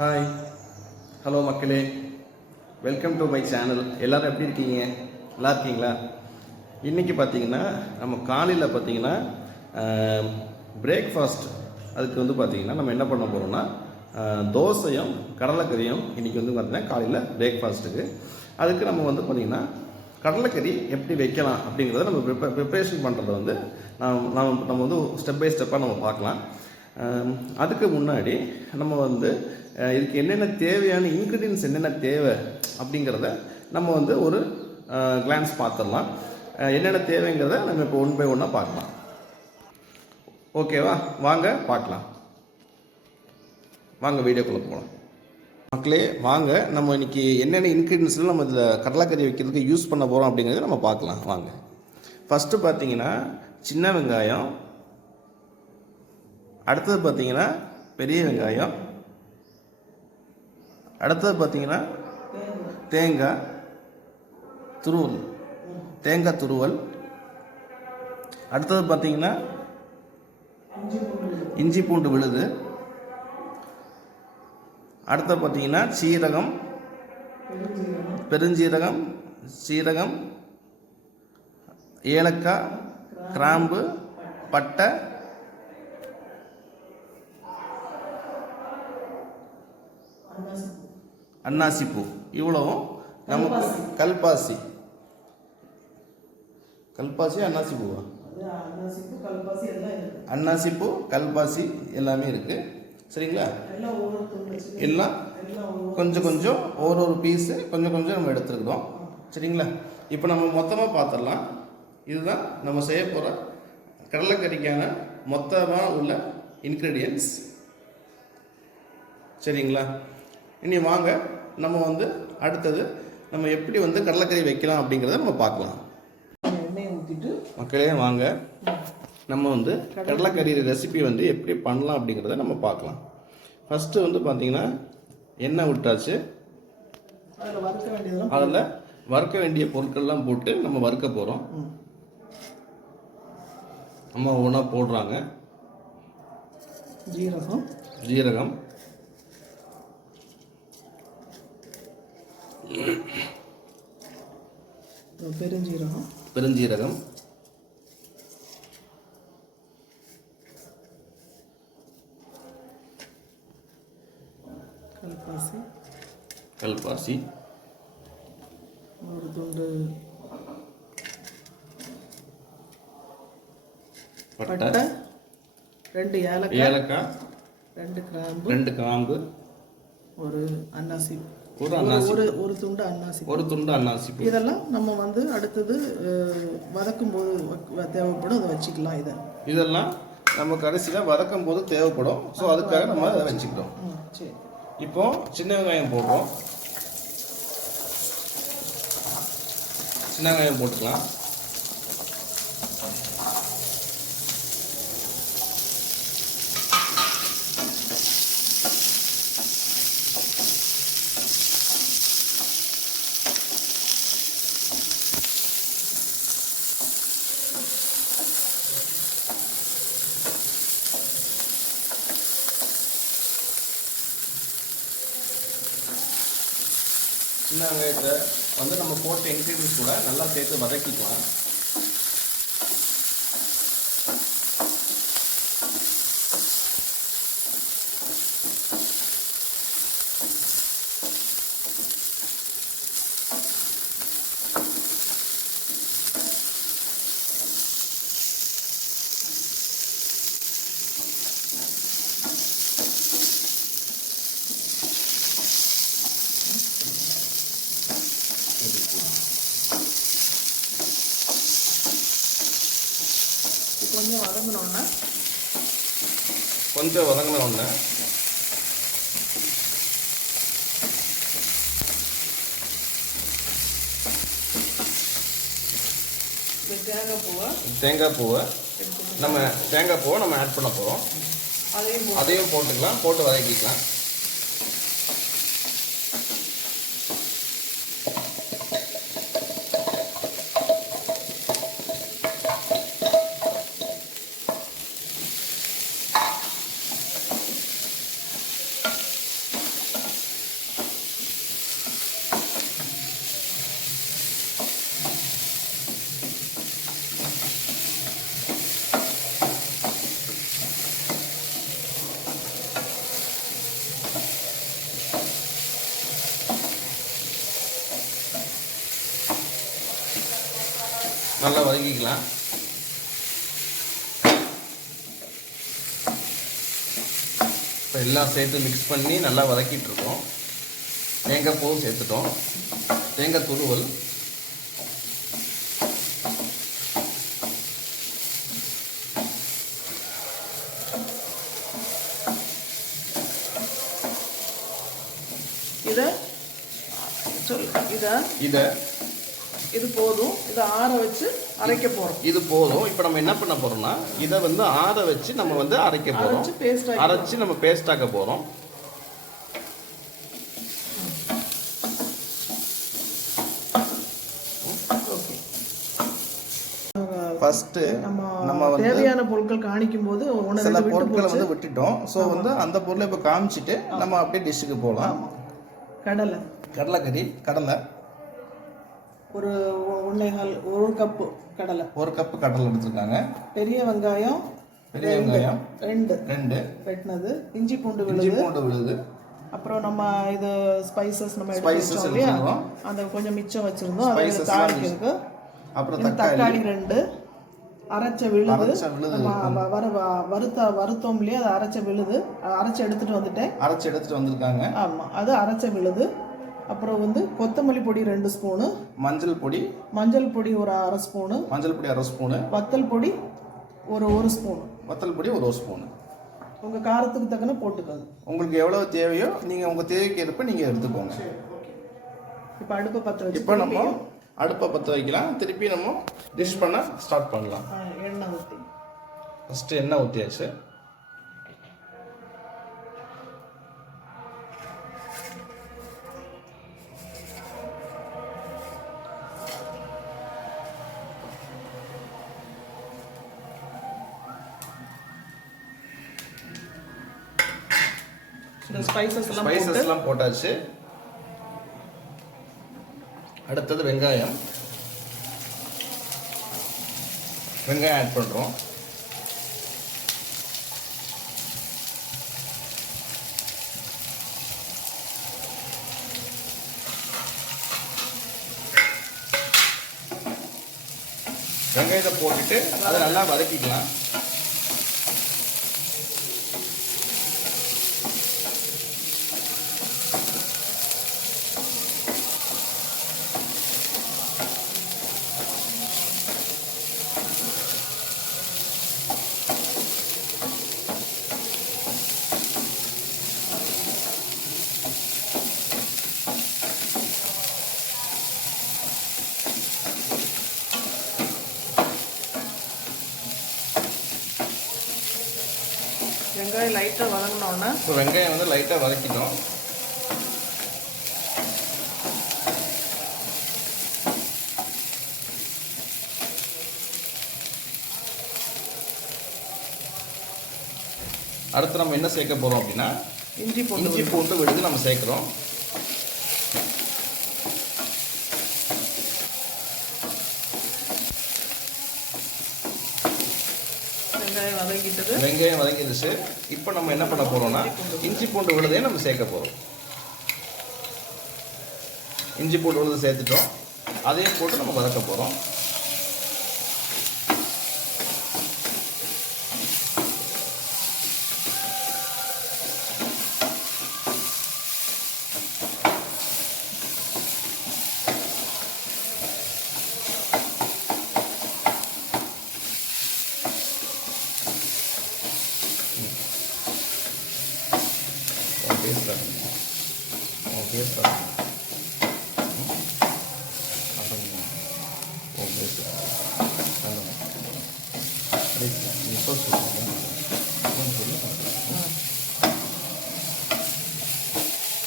Hi, hello மக்களே, welcome to my channel. எல்லோரும் எப்படி இருக்கீங்க? நல்லா இருக்கீங்களா? இன்றைக்கி பார்த்தீங்கன்னா நம்ம காலையில் பார்த்தீங்கன்னா பிரேக்ஃபாஸ்ட் அதுக்கு வந்து பார்த்திங்கன்னா நம்ம என்ன பண்ண போகிறோம்னா தோசையும் கடலைக்கறியும் இன்றைக்கி வந்து பார்த்திங்கன்னா காலையில் பிரேக்ஃபாஸ்ட்டுக்கு. அதுக்கு நம்ம வந்து பார்த்திங்கன்னா கடலைக்கறி எப்படி வைக்கலாம் அப்படிங்கிறத நம்ம ப்ரிப்பரேஷன் பண்ணுறத வந்து நம்ம வந்து ஸ்டெப் பை ஸ்டெப்பாக நம்ம பார்க்கலாம். அதுக்கு முன்னாடி நம்ம வந்து இதுக்கு என்னென்ன தேவையான இன்க்ரீடியன்ஸ் என்னென்ன தேவை அப்படிங்கிறத நம்ம வந்து ஒரு கிளான்ஸ் பார்த்துடலாம். என்னென்ன தேவைங்கிறத நம்ம இப்போ ஒன் பை ஒன்னாக பார்க்கலாம். ஓகேவா? வாங்க பார்க்கலாம். வாங்க வீடியோக்குள்ளே போகலாம். மக்களே வாங்க, நம்ம இன்றைக்கி என்னென்ன இன்க்ரீடியன்ஸ்லாம் நம்ம இதில் கடலைக்கறி வைக்கிறதுக்கு யூஸ் பண்ண போகிறோம் அப்படிங்கிறத நம்ம பார்க்கலாம். வாங்க. ஃபஸ்ட்டு பார்த்தீங்கன்னா சின்ன வெங்காயம், அடுத்தது பார்த்தீங்கன்னா பெரிய வெங்காயம், அடுத்தது பார்த்தீங்கன்னா தேங்காய் துருவல், அடுத்தது பார்த்தீங்கன்னா இஞ்சி பூண்டு விழுது, அடுத்தது பார்த்தீங்கன்னா சீரகம், பெருஞ்சீரகம், சீரகம், ஏலக்காய், கிராம்பு, பட்டை, அன்னாசிப்பூ, இவ்வளவும் நம்ம கல்பாசி அன்னாசிப்பூவா? அன்னாசிப்பூ, கல்பாசி எல்லாமே இருக்குது. சரிங்களா? எல்லாம் கொஞ்சம் கொஞ்சம் ஒரு பீஸு கொஞ்சம் கொஞ்சம் நம்ம எடுத்துருக்குறோம். சரிங்களா? இப்போ நம்ம மொத்தமாக பார்த்துடலாம். இதுதான் நம்ம செய்ய போகிற கடலைக்கறிக்கான மொத்தமாக உள்ள இன்க்ரீடியன்ட்ஸ். சரிங்களா? இனி வாங்க நம்ம வந்து அடுத்தது நம்ம எப்படி வந்து கடலைக்கறி வைக்கலாம் அப்படிங்கிறத நம்ம பார்க்கலாம். எண்ணெயை ஊற்றிட்டு மக்களே வாங்க, நம்ம வந்து கடலைக்கறி ரெசிபி வந்து எப்படி பண்ணலாம் அப்படிங்கிறத நம்ம பார்க்கலாம். ஃபஸ்ட்டு வந்து பார்த்திங்கன்னா எண்ணெய் விட்டாச்சு. அதில் வறுக்க வேண்டிய பொருட்கள்லாம் போட்டு நம்ம வறுக்க போகிறோம். நம்ம ஒன்றா போடுறாங்க. ஜீரகம், பெருஞ்சீரகம், கல்பாசி, ஒரு துண்டு பட்டை, ரெண்டு ஏலக்காய், ரெண்டு கிராம்பு, ஒரு அன்னாசி, ஒரு துண்டு அன்னாசி. இதெல்லாம் நம்ம வந்து அடுத்தது வதக்கும் போது தேவைப்படும், அதை வச்சுக்கலாம். இதெல்லாம் நம்ம கடைசியில் வதக்கும் போது தேவைப்படும். ஸோ அதுக்காக நம்ம அதை வச்சுக்கிறோம். சரி, இப்போ சின்ன வெங்காயம் போடுறோம். சின்ன வெங்காயம் போட்டுக்கலாம். சின்ன வெங்காயத்தை வந்து நம்ம போட்ட இன்க்ரீடியன்ஸ் கூட நல்லா சேர்த்து வதக்கிக்கலாம். கொஞ்சம் வதங்கினோன்னா தேங்காய் பூவை நம்ம ஆட் பண்ண போகிறோம். அதையும் போட்டுக்கலாம், போட்டு வதக்கிக்கலாம். நல்லா வதக்கிக்கலாம். இப்போ எல்லாம் சேர்த்து மிக்ஸ் பண்ணி நல்லா வதக்கிட்டு இருக்கோம். தேங்காய் பூவும் சேர்த்துட்டோம். தேங்காய் துருவல், இது போதும். இதை ஆற வச்சு அரைக்க போறோம். இது போதும். இப்போ நம்ம என்ன பண்ண போறோம்னா இதை வந்து ஆற வச்சு நம்ம வந்து அரைக்க போறோம். அரைச்சு நம்ம பேஸ்ட் ஆக்க போறோம். ஃபர்ஸ்ட் நம்ம தேவையான பொருட்கள் காணிக்கும் போது சில பொருட்களை வந்து விட்டுட்டோம். ஸோ வந்து அந்த பொருளை இப்போ காமிச்சிட்டு நம்ம அப்படியே டிஷ்ஷுக்கு போகலாம். கடலைக்கறி, கடலை ஒரு 1 கப்பு கடலை, 1 கப்பு கடலை எடுத்துருக்காங்க. பெரிய வெங்காயம் 2 வெட்டினது, இஞ்சி பூண்டு விழுது. அப்புறம் நம்ம இது ஸ்பைசஸ் நம்ம எடுத்து இல்லையா, அந்த கொஞ்சம் மிச்சம் வச்சிருந்தோம், அதை தாளிக்கிறதுக்கு. அப்புறம் தக்காளி 2, அரைச்ச விழுது, வறுத்தோம் இல்லையா, அதை அரைச்ச விழுது அரைச்சி எடுத்துட்டு வந்திருக்காங்க. ஆமா, அது அரைச்ச விழுது. அப்புறம் வந்து கொத்தமல்லி பொடி 2 ஸ்பூனு, மஞ்சள் பொடி ஒரு அரை ஸ்பூனு, வத்தல் பொடி ஒரு 1 ஸ்பூனு. உங்க காரத்துக்கு தக்கன போட்டுக்கோங்க. உங்களுக்கு எவ்வளவு தேவையோ நீங்க உங்க தேவைக்கு ஏற்ப நீங்க எடுத்துக்கோங்க. இப்போ அடுப்பை பற்ற வச்சு இப்போ நம்ம அடுப்பை பற்ற வைக்கலாம். திருப்பி நம்ம டிஷ் பண்ண ஸ்டார்ட் பண்ணலாம். எண்ணெய் ஊற்றி ஃபர்ஸ்ட் எண்ணெய் ஊற்றியாச்சு. ஸ்பைசஸ் எல்லாம் போட்டாச்சு. அடுத்தது வெங்காயம் ஆட் பண்றோம். வெங்காயத்தை போட்டுட்டு அதை நல்லா வதக்கிக்கலாம். வெங்காயம் லைட்டாக வதங்கினோன்னா இப்போ வெங்காயம் வந்து லைட்டாக வதக்கிட்டோம். அடுத்து நம்ம என்ன சேர்க்க போகிறோம் அப்படின்னா இஞ்சி பூண்டு விழுது நம்ம சேர்க்குறோம். வெங்காயம் வதங்கிடுச்சு. இப்போ நம்ம என்ன பண்ண போறோம்னா இஞ்சி பூண்டு விழுதையும் நம்ம சேர்க்க போறோம். இஞ்சி பூண்டு விழுது சேர்த்துட்டோம். அதையும் போட்டு நம்ம வதக்க போறோம்.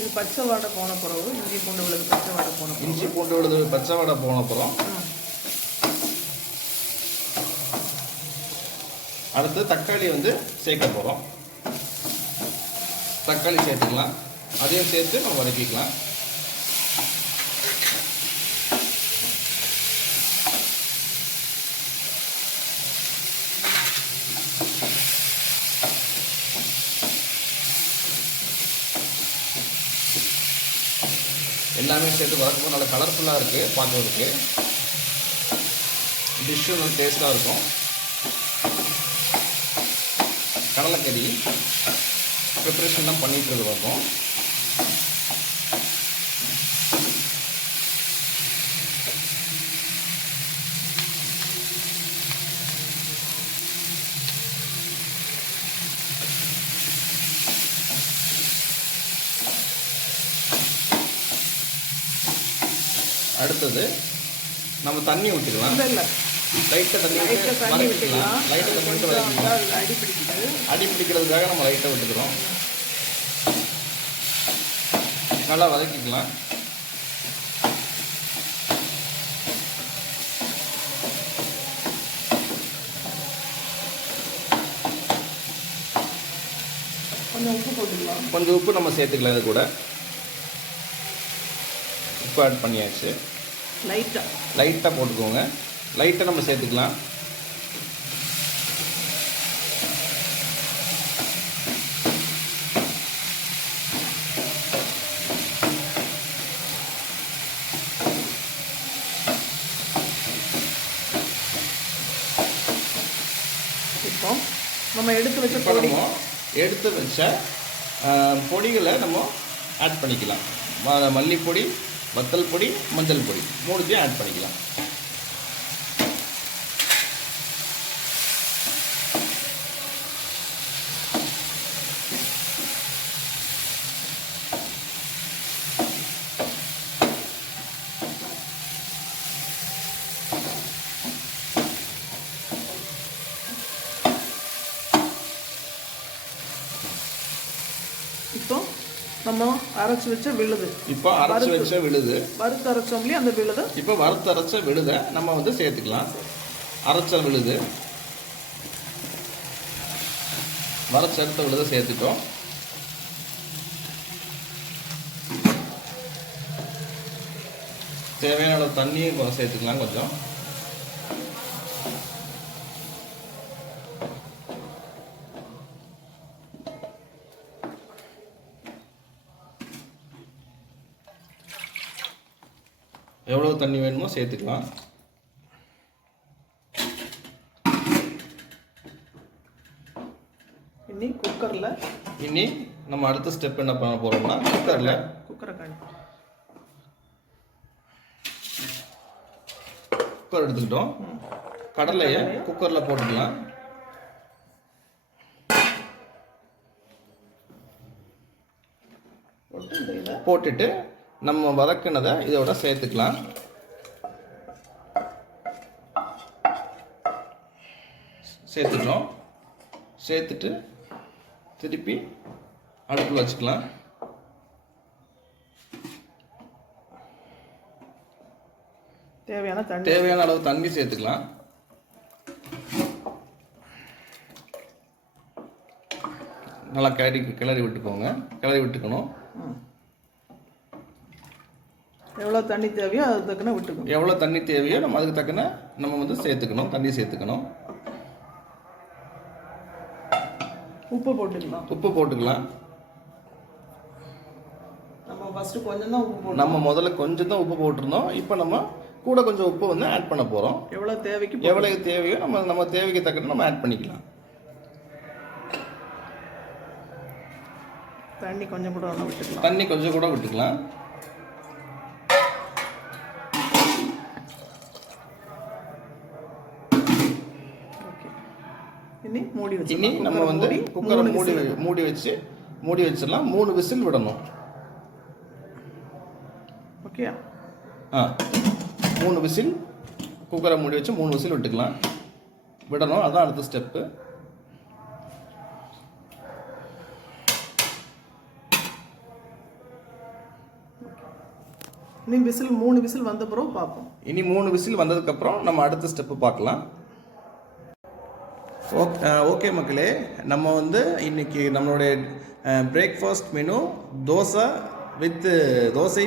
இது பச்சை வாடை போன பிறகு இஞ்சி பூண்டு விழுது பச்சை வாடை போன அப்புறம் அடுத்து தக்காளி வந்து சேர்க்க போகிறோம். தக்காளி சேர்த்துக்கலாம். அதையும் சேர்த்து நம்ம வதக்கிக்கலாம். எல்லாமே சேர்த்து வதக்கும்போது நல்லா கலர்ஃபுல்லாக இருக்குது பார்க்குறதுக்கு. டிஷ்ஷு நல்லா டேஸ்ட்டாக இருக்கும். கடலைக்கறி ப்ரிப்ரேஷன்லாம் பண்ணிகிட்டு இருக்க பார்ப்போம். அடுத்தது நம்ம தண்ணி ஊற்றிக்கலாம். லைட்டாக தண்ணி வதக்கிக்கலாம். லைட்டாக தண்ணி விட்டு வதக்கிக்கலாம். அடி பிடிக்கிறதுக்காக நம்ம லைட்டாக விட்டுக்கிறோம். நல்லா வதக்கிக்கலாம். கொஞ்சம் உப்பு நம்ம சேர்த்துக்கலாம். இது கூட உப்பு ஆட் பண்ணியாச்சு. லைட்டாக போட்டுக்கோங்க. லைட்டாக நம்ம சேர்த்துக்கலாம். இப்போ நம்ம எடுத்து வச்ச பொடிகளை நம்ம ஆட் பண்ணிக்கலாம். மல்லிப்பொடி, வத்தல் பொடி, மஞ்சள் பொடி மூணுத்தையும் ஆட் பண்ணிக்கலாம். இப்போ நம்ம அரைச்சி வச்ச விழுது. வறுத்து அரைச்சோம் இல்லையா அந்த விழுது. இப்போ வறுத்து அரைச்ச விழுதை நம்ம வந்து சேர்த்துக்கலாம். அரைச்ச விழுது, வறுத்த விழுதை சேர்த்துட்டோம். தேவையான அளவு தண்ணியும் சேர்த்துக்கலாம். கொஞ்சம் எவ்வளோ தண்ணி வேணுமோ சேர்த்துக்கலாம். இனி நம்ம அடுத்த ஸ்டெப் என்ன பண்ண போறோம்னா குக்கர் எடுத்துக்கிட்டோம். கடலையை குக்கரில் போட்டுக்கலாம். போட்டுட்டு நம்ம வதக்கினதை இதோட சேர்த்துக்கலாம். சேர்த்துட்டு திருப்பி அடுப்பில் வச்சுக்கலாம். தேவையான அளவு தண்ணி சேர்த்துக்கலாம். நல்லா கிளறி விட்டுக்கணும். எவ்வளோ தண்ணி தேவையோ அதுக்கு தக்கன விட்டுக்கணும். எவ்வளோ தண்ணி தேவையோ நம்ம அதுக்கு தக்கன நம்ம வந்து தண்ணி சேர்த்துக்கணும். உப்பு போட்டுக்கலாம். நம்ம முதல்ல கொஞ்சம் தான் உப்பு போட்டிருந்தோம். இப்போ நம்ம கூட கொஞ்சம் உப்பு வந்து ஆட் பண்ண போகிறோம். எவ்வளோ தேவையோ நம்ம தேவைக்கு தக்கன நம்ம ஆட் பண்ணிக்கலாம். தண்ணி கொஞ்சம் கூட விட்டுக்கலாம். இனி நம்ம வந்து குக்கரை மூடி வச்சிடலாம். 3 விசில் விடணும். ஓகே. 3 விசில் குக்கரை மூடி வச்சு 3 விசில் விடணும். அதான் அடுத்த ஸ்டெப்பு. இனி 3 விசில் வந்த பிறகு பார்ப்போம். இனி 3 விசில் வந்ததுக்கப்புறம் நம்ம அடுத்த ஸ்டெப்பு பார்க்கலாம். ஓகே மக்களே, நம்ம வந்து இன்றைக்கி நம்மளுடைய பிரேக்ஃபாஸ்ட் மெனு தோசை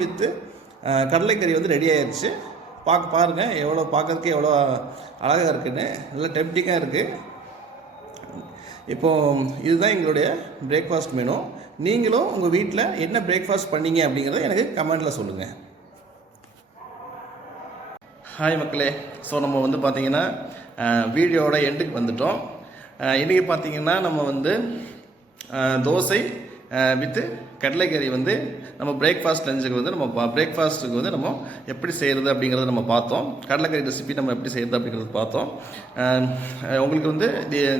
வித்து கடலைக்கறி வந்து ரெடி ஆயிடுச்சு. பாருங்கள் பார்க்கறதுக்கு எவ்வளோ அழகாக இருக்குன்னு, நல்லா டெம்ப்டிங்காக இருக்குது. இப்போது இதுதான் எங்களுடைய பிரேக்ஃபாஸ்ட் மெனு. நீங்களும் உங்கள் வீட்டில் என்ன பிரேக்ஃபாஸ்ட் பண்ணீங்க அப்படிங்கிறத எனக்கு கமெண்ட்டில் சொல்லுங்கள். ஹாய் மக்களே. ஸோ நம்ம வந்து பார்த்திங்கன்னா வீடியோவோட எண்டுக்கு வந்துட்டோம். இன்றைக்கி பார்த்திங்கன்னா நம்ம வந்து தோசை வித்து கடலைக்கறி வந்து நம்ம பிரேக்ஃபாஸ்ட் லஞ்சுக்கு வந்து நம்ம பிரேக்ஃபாஸ்ட்டுக்கு வந்து நம்ம எப்படி செய்கிறது அப்படிங்கிறத நம்ம பார்த்தோம். கடலைக்கறி ரெசிபி நம்ம எப்படி செய்கிறது அப்படிங்கிறத பார்த்தோம். உங்களுக்கு வந்து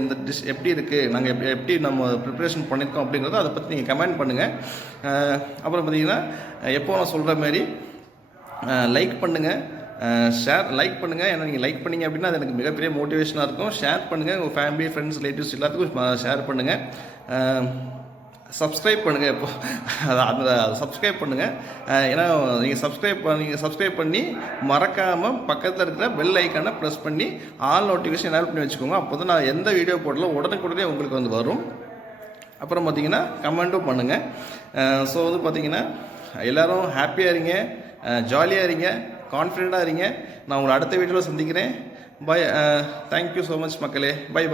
இந்த டிஷ் எப்படி இருக்குது, நாங்கள் எப்படி நம்ம ப்ரிப்ரேஷன் பண்ணியிருக்கோம் அப்படிங்கிறத அதை பற்றி நீங்கள் கமெண்ட் பண்ணுங்கள். அப்புறம் பார்த்திங்கன்னா எப்போ நான் சொல்கிற மாதிரி லைக் பண்ணுங்கள், லைக் பண்ணுங்கள். ஏன்னா நீங்கள் லைக் பண்ணிங்க அப்படின்னா அது எனக்கு மிகப்பெரிய மோட்டிவேஷனாக இருக்கும். ஷேர் பண்ணுங்கள், உங்கள் ஃபேமிலி, ஃப்ரெண்ட்ஸ், ரிலேட்டிவ்ஸ் எல்லாத்துக்கும் ஷேர் பண்ணுங்கள். சப்ஸ்கிரைப் பண்ணுங்கள். இப்போ அந்த சப்ஸ்கிரைப் பண்ணுங்கள். ஏன்னா நீங்கள் சப்ஸ்கிரைப் பண்ணி மறக்காமல் பக்கத்தில் இருக்கிற பெல் ஐக்கானை ப்ரெஸ் பண்ணி ஆல் நோட்டிஃபிகேஷன் எனேபிள் பண்ணி வச்சுக்கோங்க. அப்போ தான் நான் எந்த வீடியோ போடலாம் உடனுக்குடனே உங்களுக்கு வந்து வரும். அப்புறம் பார்த்திங்கன்னா கமெண்ட்டும் பண்ணுங்கள். ஸோ வந்து பார்த்திங்கன்னா எல்லோரும் ஹாப்பியாக இருங்க, ஜாலியாக இருங்க, கான்ஃபிடெண்ட்டாக இருங்க. நான் உங்களை அடுத்த வீடியோவில் சந்திக்கிறேன். பை. தேங்க்யூ ஸோ மச் மக்களே. பை.